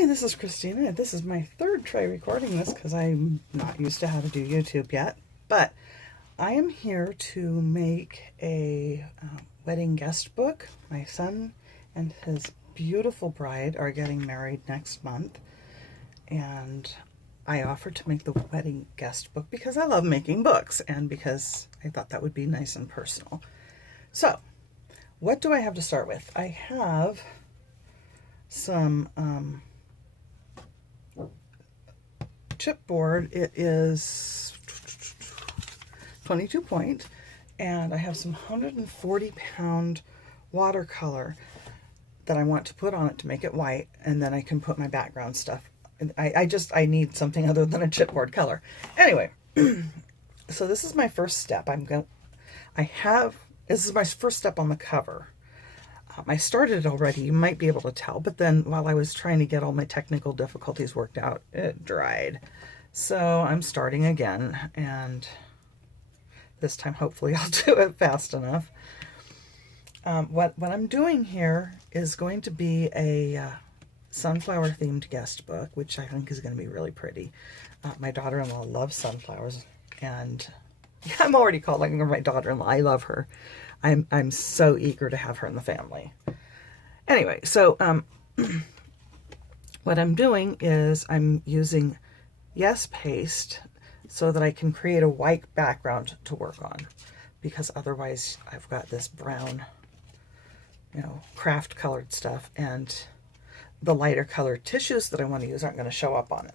Hi, this is Christina. This is my third try recording this because I'm not used to how to do YouTube yet. But I am here to make a wedding guest book. My son and his beautiful bride are getting married next month. And I offered to make the wedding guest book because I love making books and because I thought that would be nice and personal. So, what do I have to start with? I have some chipboard. It is 22 point, and I have some 140-pound watercolor that I want to put on it to make it white, and then I can put my background stuff. I need something other than a chipboard color. Anyway, so this is my first step. This is my first step on the cover. I started it already, you might be able to tell, but then while I was trying to get all my technical difficulties worked out, it dried. So I'm starting again, and this time hopefully I'll do it fast enough. What I'm doing here is going to be a sunflower themed guest book, which I think is going to be really pretty. My daughter-in-law loves sunflowers, and I'm already calling her my daughter-in-law. I love her. I'm so eager to have her in the family. Anyway, so what I'm doing is I'm using Yes Paste so that I can create a white background to work on, because otherwise I've got this brown, craft colored stuff, and the lighter colored tissues that I want to use aren't going to show up on it.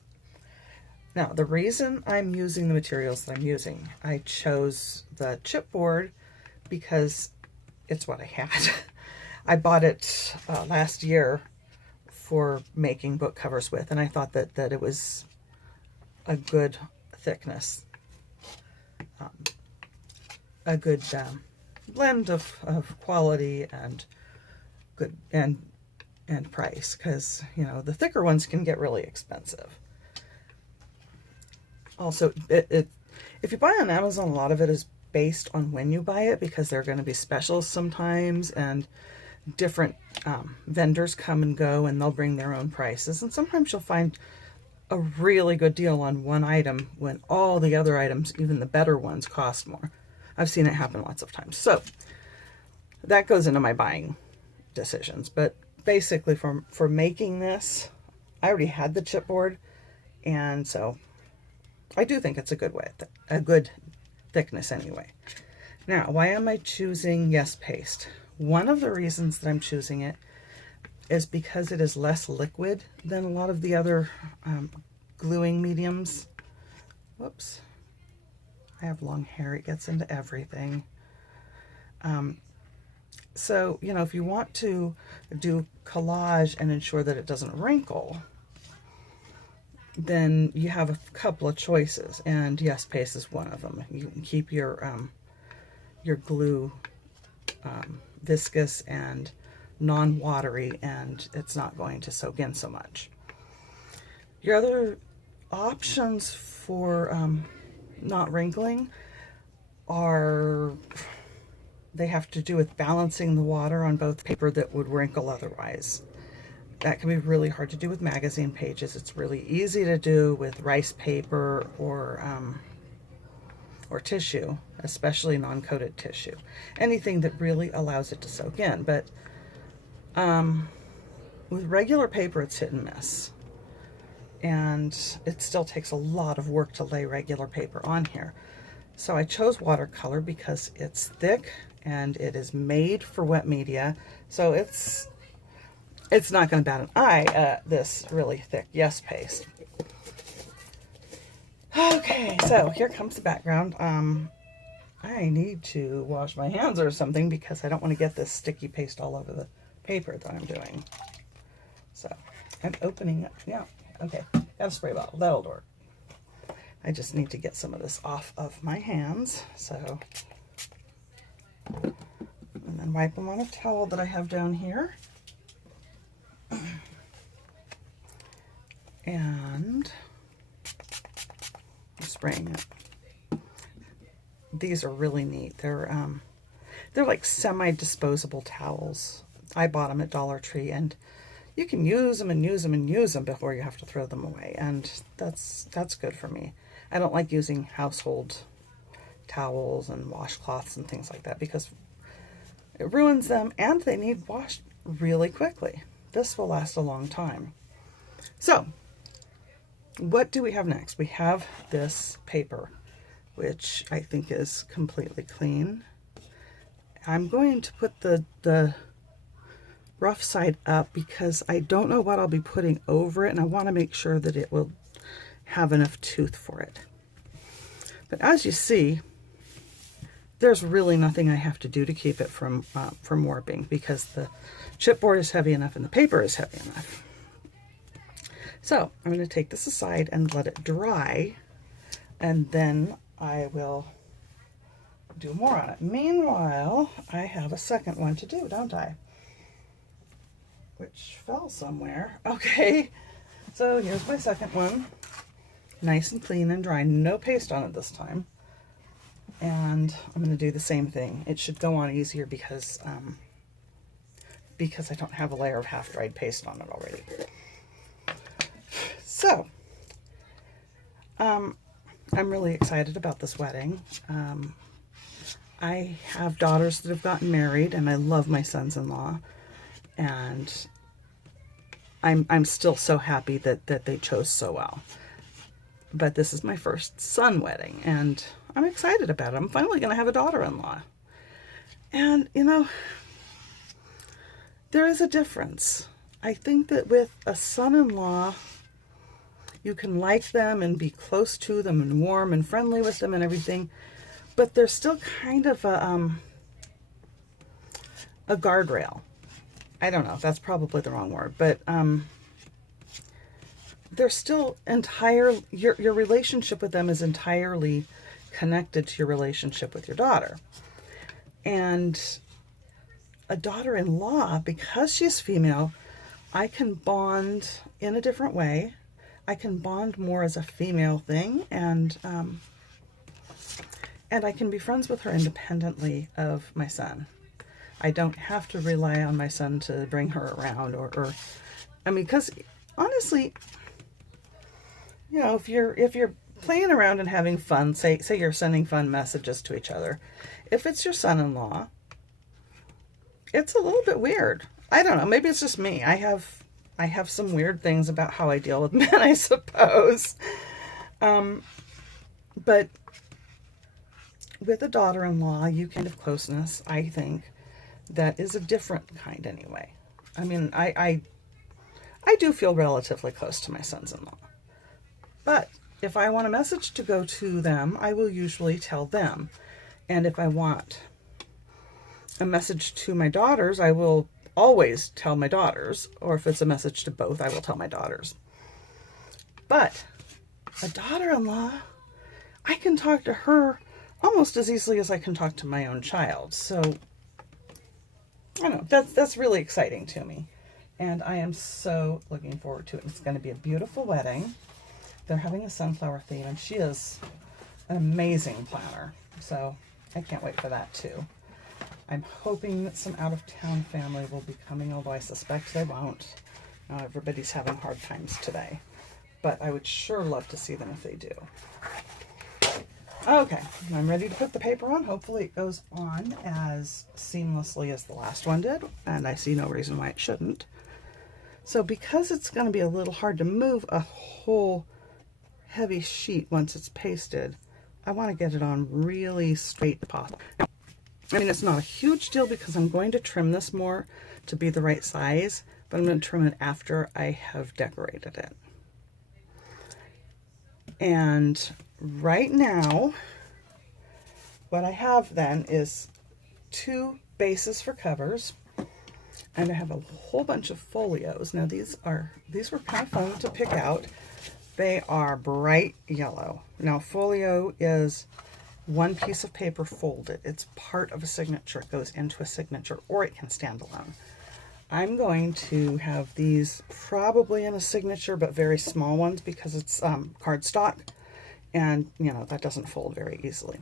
Now, the reason I'm using the materials that I'm using, I chose the chipboard because it's what I had. I bought it last year for making book covers with, and I thought that it was a good thickness, a good blend of quality and good and price, because the thicker ones can get really expensive. Also, if you buy on Amazon, a lot of it is based on when you buy it, because there are going to be specials sometimes, and different vendors come and go, and they'll bring their own prices, and sometimes you'll find a really good deal on one item when all the other items, even the better ones, cost more. I've seen it happen lots of times. So that goes into my buying decisions. But basically for making this, I already had the chipboard, and so I do think it's a good thickness anyway. Now, why am I choosing Yes Paste? One of the reasons that I'm choosing it is because it is less liquid than a lot of the other gluing mediums. Whoops. I have long hair. It gets into everything. So, if you want to do collage and ensure that it doesn't wrinkle, then you have a couple of choices, and Yes Paste is one of them. You can keep your glue viscous and non-watery, and it's not going to soak in so much. Your other options for not wrinkling they have to do with balancing the water on both paper that would wrinkle otherwise. That can be really hard to do with magazine pages. It's really easy to do with rice paper or tissue, especially non-coated tissue. Anything that really allows it to soak in. But with regular paper, it's hit and miss. And it still takes a lot of work to lay regular paper on here. So I chose watercolor because it's thick and it is made for wet media. So it's not going to bat an eye at this really thick Yes Paste. Okay, so here comes the background. I need to wash my hands or something because I don't want to get this sticky paste all over the paper that I'm doing. So I'm opening it. Yeah, okay. Got a spray bottle. That'll work. I just need to get some of this off of my hands. So, and then wipe them on a towel that I have down here. And I'm spraying it. These are really neat. They're like semi-disposable towels. I bought them at Dollar Tree, and you can use them and use them and use them before you have to throw them away. And that's good for me. I don't like using household towels and washcloths and things like that because it ruins them and they need washed really quickly. This will last a long time. So, what do we have next? We have this paper, which I think is completely clean. I'm going to put the rough side up because I don't know what I'll be putting over it, and I want to make sure that it will have enough tooth for it. But as you see, there's really nothing I have to do to keep it from warping because the chipboard is heavy enough and the paper is heavy enough. So I'm going to take this aside and let it dry, and then I will do more on it. Meanwhile, I have a second one to do, don't I? Which fell somewhere. Okay, so here's my second one. Nice and clean and dry. No paste on it this time. And I'm going to do the same thing. It should go on easier because I don't have a layer of half-dried paste on it already. So, I'm really excited about this wedding. I have daughters that have gotten married, and I love my sons-in-law. And I'm still so happy that they chose so well. But this is my first son wedding, and I'm excited about it. I'm finally going to have a daughter-in-law. And, you know, there is a difference. I think that with a son-in-law, you can like them and be close to them and warm and friendly with them and everything, but there's still kind of a guardrail. I don't know, that's probably the wrong word, but they're still your relationship with them is entirely connected to your relationship with your daughter. And a daughter-in-law, because she's female, I can bond in a different way. I can bond more as a female thing, and I can be friends with her independently of my son. I don't have to rely on my son to bring her around, or I mean, because honestly, you know, if you're playing around and having fun, say you're sending fun messages to each other, if it's your son-in-law, it's a little bit weird. I don't know, maybe it's just me. I have some weird things about how I deal with men, I suppose. But with a daughter-in-law, you kind of closeness, I think, that is a different kind anyway. I mean, I do feel relatively close to my sons-in-law. But if I want a message to go to them, I will usually tell them. And if I want a message to my daughters, I will always tell my daughters. Or if it's a message to both, I will tell my daughters. But a daughter-in-law, I can talk to her almost as easily as I can talk to my own child. So, I don't know, that's really exciting to me. And I am so looking forward to it. It's going to be a beautiful wedding. They're having a sunflower theme, and she is an amazing planner. So I can't wait for that too. I'm hoping that some out-of-town family will be coming, although I suspect they won't. Everybody's having hard times today. But I would sure love to see them if they do. Okay, I'm ready to put the paper on. Hopefully it goes on as seamlessly as the last one did, and I see no reason why it shouldn't. So because it's going to be a little hard to move a whole heavy sheet once it's pasted, I want to get it on really straight as possible. I mean, it's not a huge deal because I'm going to trim this more to be the right size, but I'm going to trim it after I have decorated it. And right now, what I have then is 2 bases for covers, and I have a whole bunch of folios. Now these were kind of fun to pick out. They are bright yellow. Now folio is one piece of paper folded. It's part of a signature. It goes into a signature, or it can stand alone. I'm going to have these probably in a signature, but very small ones because it's cardstock, and you know that doesn't fold very easily.